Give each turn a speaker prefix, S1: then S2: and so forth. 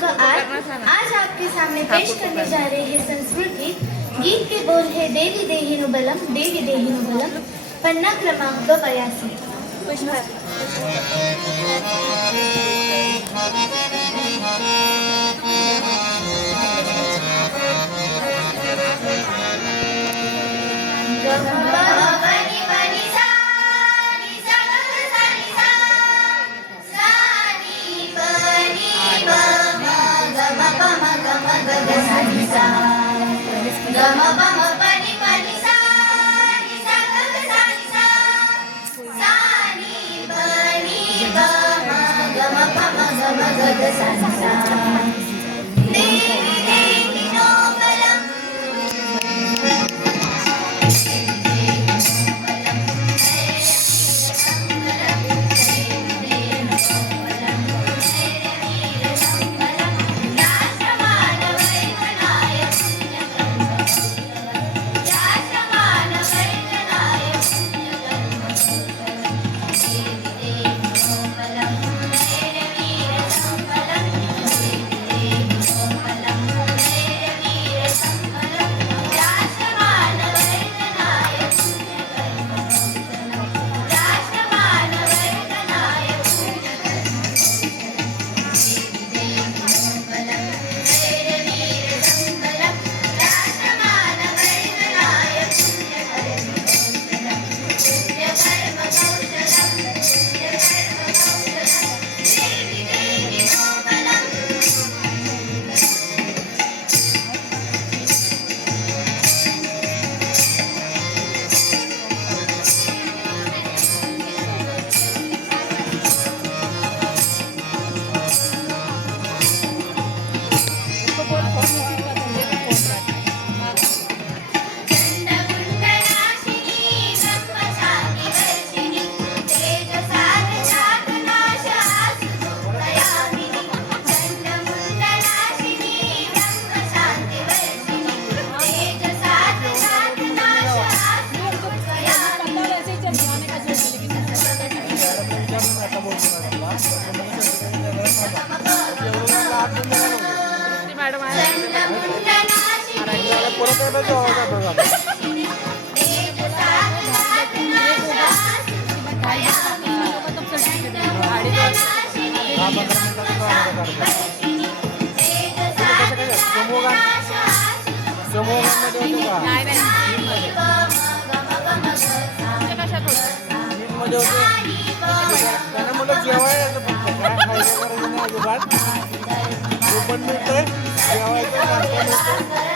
S1: तो आज आज आपके सामने पेश करने जा रहे हैं संस्कृती। गीत गीत के बोल है देवी देही बलम देवी देही बलम। पन्ना क्रमांक बयासी।
S2: the sunshine. Yeah. नाही नाही
S3: त्यांना म्हटलं जेवायला फक्त काय खायचं मिळतंय जेवायचं